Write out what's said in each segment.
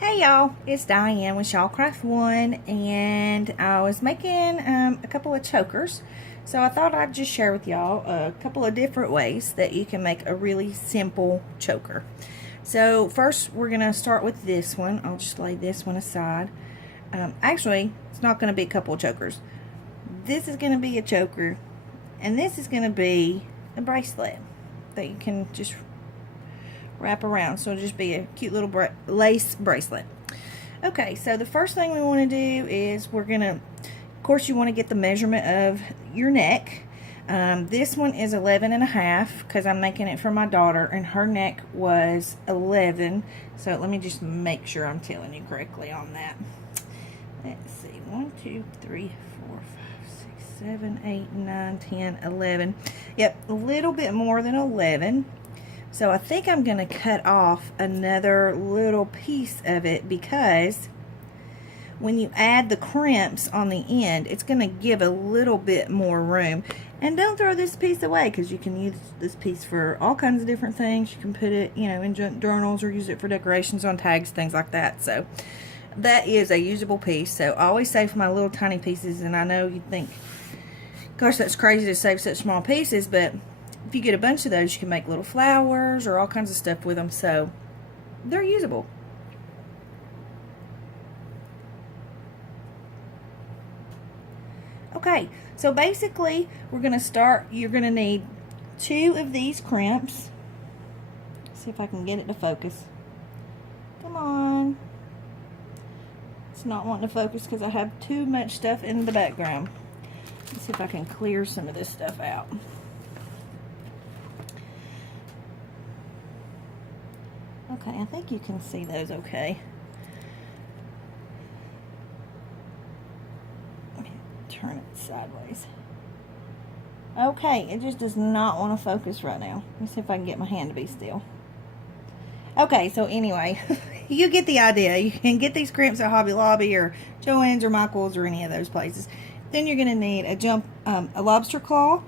Hey y'all, it's Diane with Shawcraft One, and I was making a couple of chokers. So I thought I'd just share with y'all a couple of different ways that you can make a really simple choker. So first we're going to start with this one. I'll just lay this one aside. Actually, it's not going to be a couple of chokers. This is going to be a choker, and this is going to be a bracelet that you can just wrap around. So it'll just be a cute little lace bracelet. Okay, so the first thing we want to do is we're going to, of course, you want to get the measurement of your neck. This one is 11.5 because I'm making it for my daughter, and her neck was 11. So let me just make sure I'm telling you correctly on that. Let's see, 1, 2, 3, 4, 5, 6, 7, 8, 9, 10, 11. Yep, a little bit more than 11. So I think I'm going to cut off another little piece of it, because when you add the crimps on the end, it's going to give a little bit more room. And don't throw this piece away, because you can use this piece for all kinds of different things. You can put it, in junk journals, or use it for decorations on tags, things like that. So that is a usable piece. So I always save my little tiny pieces, and I know you'd think, gosh, that's crazy to save such small pieces, but if you get a bunch of those, you can make little flowers or all kinds of stuff with them, so they're usable. Okay, so basically we're going to start. You're going to need 2 of these crimps. Let's see if I can get it to focus. Come on. It's not wanting to focus because I have too much stuff in the background. Let's see if I can clear some of this stuff out. Okay, I think you can see those okay. Let me turn it sideways. Okay, it just does not want to focus right now. Let me see if I can get my hand to be still. Okay, so anyway, you get the idea. You can get these crimps at Hobby Lobby or Joann's or Michael's or any of those places. Then you're going to need a lobster claw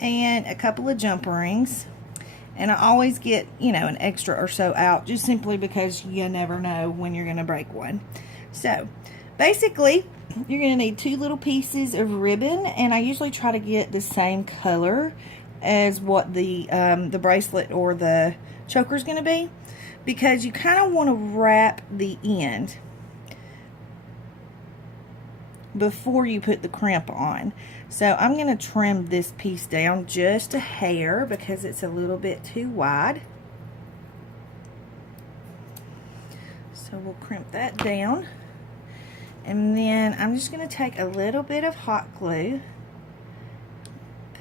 and a couple of jump rings. And I always get, an extra or so out, just simply because you never know when you're going to break one. So, basically, you're going to need 2 little pieces of ribbon, and I usually try to get the same color as what the bracelet or the choker is going to be, because you kind of want to wrap the end before you put the crimp on. So I'm going to trim this piece down just a hair because it's a little bit too wide. So we'll crimp that down. And then I'm just going to take a little bit of hot glue,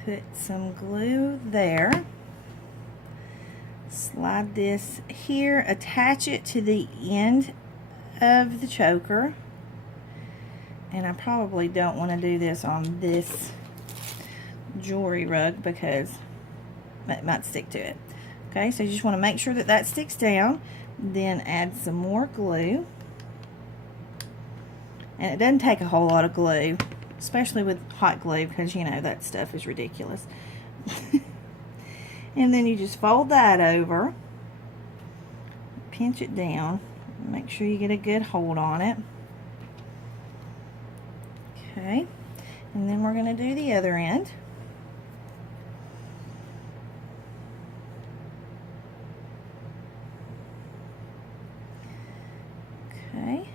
put some glue there, slide this here, attach it to the end of the choker. And I probably don't want to do this on this jewelry rug because it might stick to it. Okay, so you just want to make sure that that sticks down. Then add some more glue. And it doesn't take a whole lot of glue, especially with hot glue, because that stuff is ridiculous. And then you just fold that over, pinch it down, make sure you get a good hold on it. Okay, and then we're going to do the other end. Okay,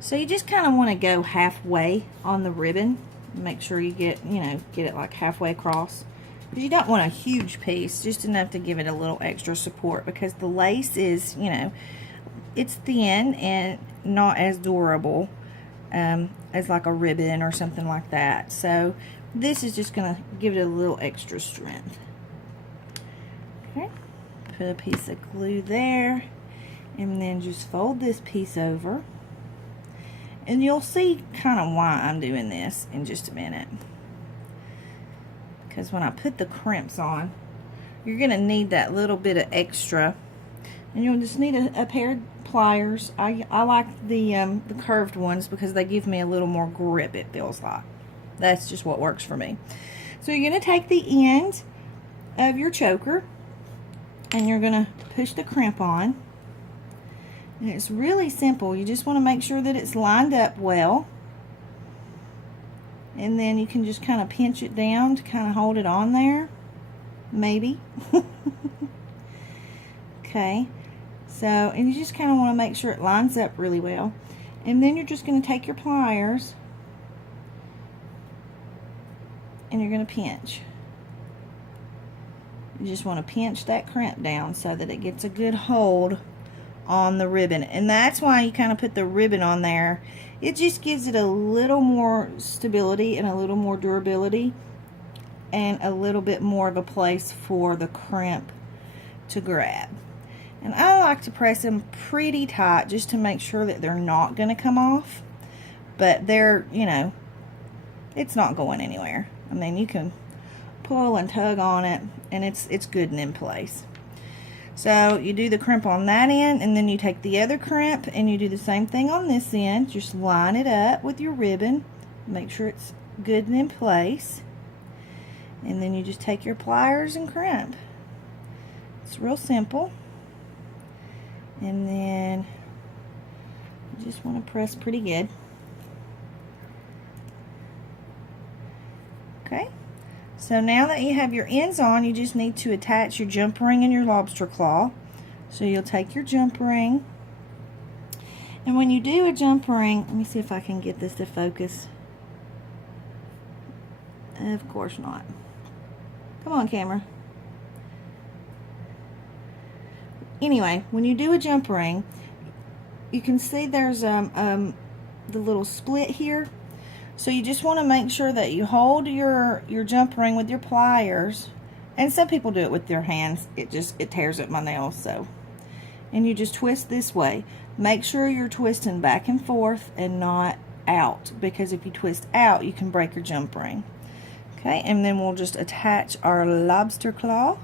so you just kind of want to go halfway on the ribbon. Make sure you get it like halfway across, because you don't want a huge piece, just enough to give it a little extra support, because the lace is, it's thin and not as durable as like a ribbon or something like that. So this is just going to give it a little extra strength. Okay, put a piece of glue there, and then just fold this piece over. And you'll see kind of why I'm doing this in just a minute. Because when I put the crimps on, you're going to need that little bit of extra. And you'll just need a pair of pliers. I like the curved ones because they give me a little more grip, it feels like. That's just what works for me. So you're going to take the end of your choker and you're going to push the crimp on. And it's really simple. You just want to make sure that it's lined up well. And then you can just kind of pinch it down to kind of hold it on there. Maybe. Okay. So, and you just kind of want to make sure it lines up really well. And then you're just going to take your pliers and you're going to pinch. You just want to pinch that crimp down so that it gets a good hold on the ribbon. And that's why you kind of put the ribbon on there. It just gives it a little more stability and a little more durability and a little bit more of a place for the crimp to grab. And I like to press them pretty tight just to make sure that they're not going to come off. But they're, you know, it's not going anywhere. I mean, you can pull and tug on it and it's good and in place. So you do the crimp on that end, and then you take the other crimp and you do the same thing on this end. Just line it up with your ribbon, make sure it's good and in place, and then you just take your pliers and crimp. It's real simple. And then you just want to press pretty good. Okay. So now that you have your ends on, you just need to attach your jump ring and your lobster claw. So you'll take your jump ring, and when you do a jump ring, let me see if I can get this to focus. Of course not. Come on, camera. Anyway, when you do a jump ring, you can see there's the little split here. So you just want to make sure that you hold your jump ring with your pliers, and some people do it with their hands. It tears up my nails. So, and you just twist this way. Make sure you're twisting back and forth and not out, because if you twist out, you can break your jump ring. Okay, and then we'll just attach our lobster claw,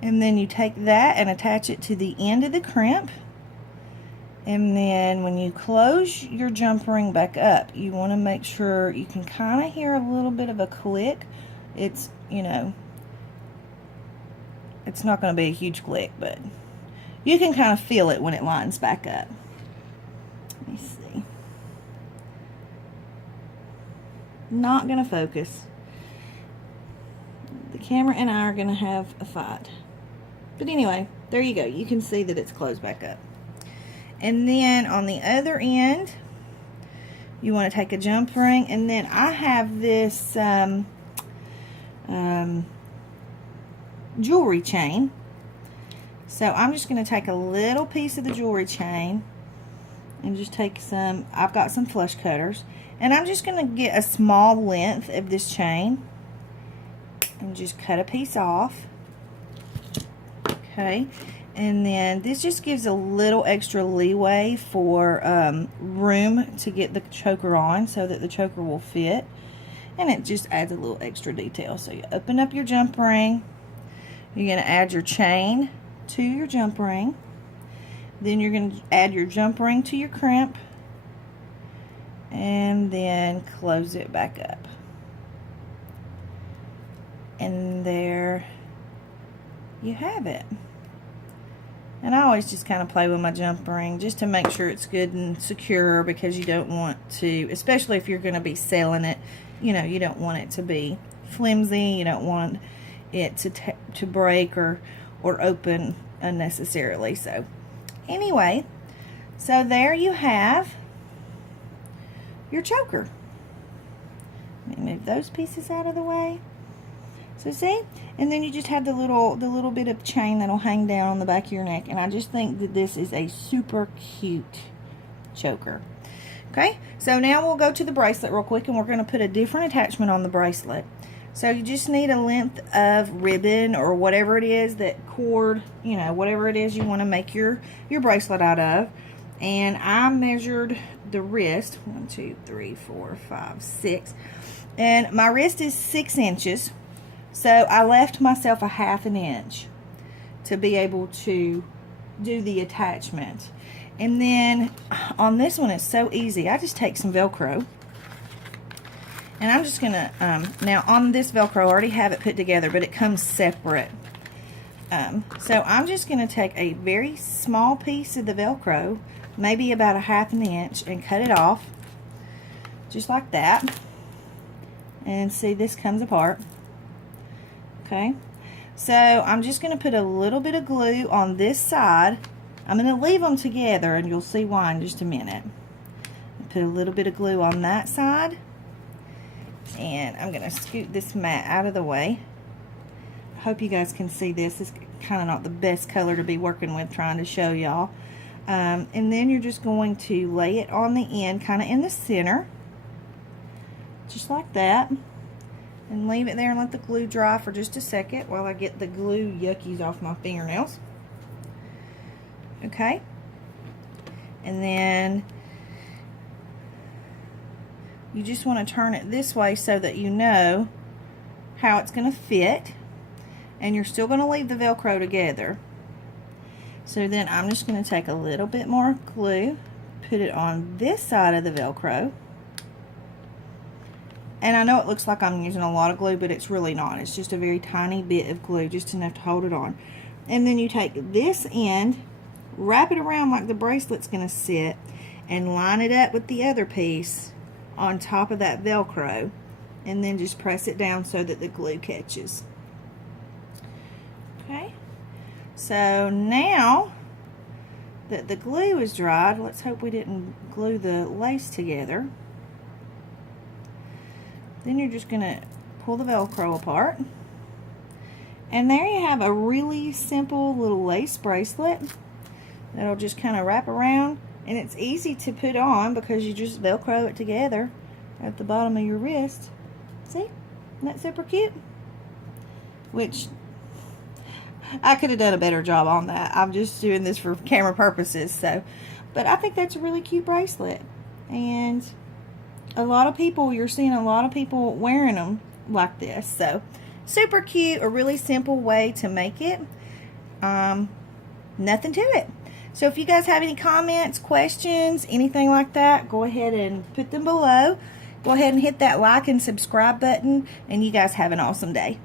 and then you take that and attach it to the end of the crimp. And then when you close your jump ring back up, you want to make sure you can kind of hear a little bit of a click. It's, you know, it's not going to be a huge click, but you can kind of feel it when it lines back up. Let me see. Not going to focus. The camera and I are going to have a fight. But anyway, there you go. You can see that it's closed back up. And then on the other end, you want to take a jump ring, and then I have this jewelry chain. So I'm just going to take a little piece of the jewelry chain and just take some, I've got some flush cutters, and I'm just going to get a small length of this chain and just cut a piece off. Okay. And then this just gives a little extra leeway for room to get the choker on so that the choker will fit. And it just adds a little extra detail. So you open up your jump ring. You're going to add your chain to your jump ring. Then you're going to add your jump ring to your crimp. And then close it back up. And there you have it. And I always just kind of play with my jump ring just to make sure it's good and secure, because you don't want to, especially if you're going to be selling it, you know, you don't want it to be flimsy. You don't want it to break or open unnecessarily. So anyway, so there you have your choker. Let me move those pieces out of the way. So see, and then you just have the little bit of chain that'll hang down on the back of your neck, and I just think that this is a super cute choker. Okay, so now we'll go to the bracelet real quick, and we're going to put a different attachment on the bracelet. So you just need a length of ribbon or whatever it is, that cord, you know, whatever it is you want to make your bracelet out of. And I measured the wrist, 1, 2, 3, 4, 5, 6, and my wrist is 6 inches. So I left myself a 1/2 inch to be able to do the attachment. And then on this one, it's so easy. I just take some Velcro, and I'm just gonna now on this Velcro I already have it put together, but it comes separate. So I'm just going to take a very small piece of the Velcro, maybe about a 1/2 inch, and cut it off just like that. And see, this comes apart. Okay, so I'm just going to put a little bit of glue on this side. I'm going to leave them together, and you'll see why in just a minute. Put a little bit of glue on that side, and I'm going to scoot this mat out of the way. I hope you guys can see this. It's kind of not the best color to be working with, trying to show y'all. And then you're just going to lay it on the end, kind of in the center, just like that, and leave it there and let the glue dry for just a second while I get the glue yuckies off my fingernails. Okay, and then you just want to turn it this way so that you know how it's going to fit, and you're still going to leave the Velcro together. So then I'm just going to take a little bit more glue, put it on this side of the Velcro. And I know it looks like I'm using a lot of glue, but it's really not. It's just a very tiny bit of glue, just enough to hold it on. And then you take this end, wrap it around like the bracelet's going to sit, and line it up with the other piece on top of that Velcro, and then just press it down so that the glue catches. Okay, so now that the glue is dried, let's hope we didn't glue the lace together. Then you're just going to pull the Velcro apart, and there you have a really simple little lace bracelet that'll just kind of wrap around, and it's easy to put on because you just Velcro it together at the bottom of your wrist. See? Isn't that super cute? Which, I could have done a better job on that. I'm just doing this for camera purposes, so. But I think that's a really cute bracelet. And a lot of people, you're seeing a lot of people wearing them like this. So, super cute, a really simple way to make it. Nothing to it. So if you guys have any comments, questions, anything like that, go ahead and put them below. Go ahead and hit that like and subscribe button, and you guys have an awesome day.